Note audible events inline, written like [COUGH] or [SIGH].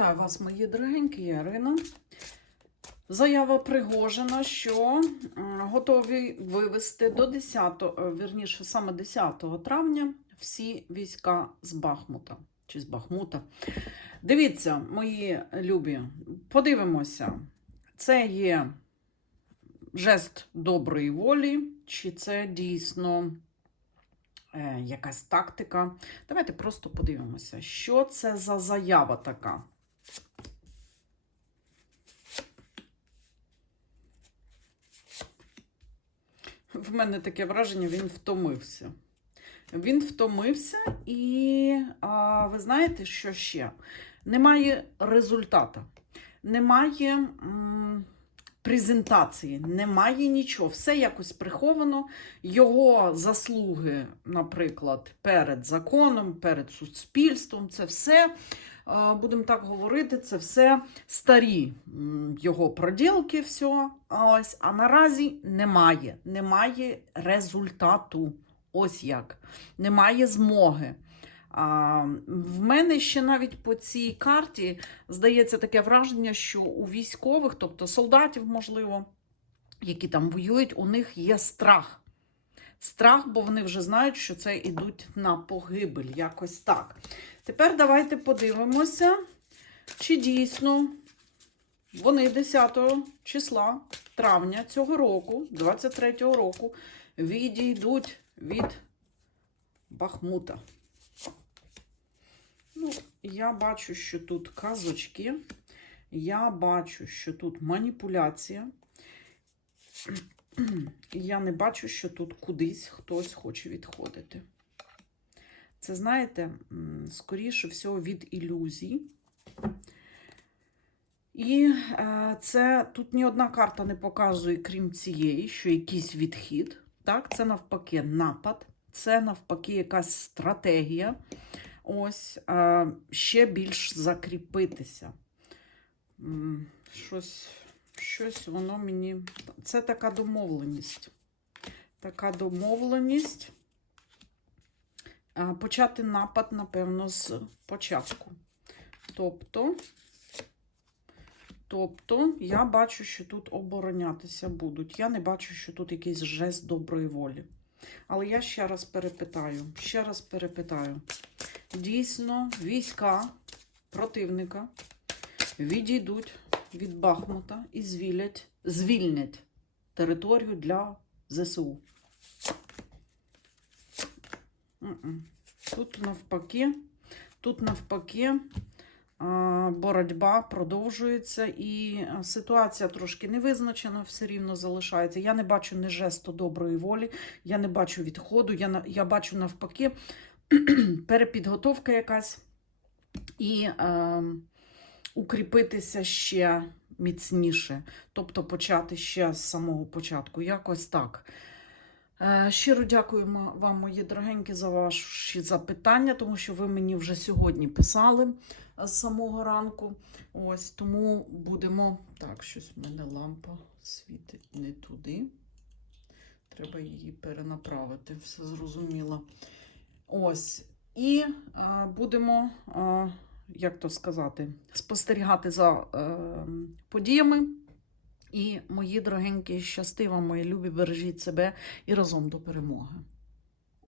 Вітаю вас, мої дорогенькі, я Ірина. Заява Пригожина, що готові вивести до 10, е, вірніше, саме 10 травня всі війська з Бахмута чи з Бахмута. Дивіться, мої любі, подивимося, це є жест доброї волі, чи це дійсно е, якась тактика. Давайте просто подивимося, що це за заява така. В мене таке враження, він втомився. Він втомився, і а, ви знаєте, що ще? Немає результату, немає м, презентації, немає нічого. Все якось приховано. Його заслуги, наприклад, перед законом, перед суспільством, це все, будемо так говорити, це все старі його проділки, все. Ось, а наразі немає. Немає результату. Ось як. Немає змоги. А, в мене ще навіть по цій карті здається таке враження, що у військових, тобто солдатів, можливо, які там воюють, у них є страх. Страх, бо вони вже знають, що це йдуть на погибель. Якось так. Тепер давайте подивимося, чи дійсно вони 10 числа травня цього року, 23-го року, відійдуть від Бахмута. Ну, я бачу, що тут казочки. Я бачу, що тут маніпуляція. [CLEARS THROAT] Я не бачу, що тут кудись хтось хоче відходити. Це, знаєте, скоріше всього від ілюзій. І е, це тут ні одна карта не показує, крім цієї, що якийсь відхід. Так, це навпаки напад, це навпаки якась стратегія. Ось е, ще більш закріпитися. Щось, щось воно мені. Це така домовленість. Така домовленість. Почати напад, напевно, з початку. Тобто, тобто, я бачу, що тут оборонятися будуть. Я не бачу, що тут якийсь жест доброї волі. Але я ще раз перепитаю, ще раз перепитаю. Дійсно, війська противника відійдуть від Бахмута і звілять, звільнять територію для ЗСУ. Тут навпаки, тут навпаки боротьба продовжується, і ситуація трошки невизначена, все рівно залишається. Я не бачу ні жесту доброї волі, я не бачу відходу, я, я бачу навпаки [CLEARS THROAT] перепідготовка якась і е, укріпитися ще міцніше, тобто почати ще з самого початку. Якось так. Е, Щиро дякую вам, мої дорогенькі, за ваші запитання, тому що ви мені вже сьогодні писали з самого ранку. Ось тому будемо. Так, щось в мене лампа світить не туди. Треба її перенаправити, все зрозуміло. Ось. І е, будемо, е, як то сказати, спостерігати за е, подіями. І мої дорогенькі, щасти вам, мої любі, бережіть себе і разом до перемоги.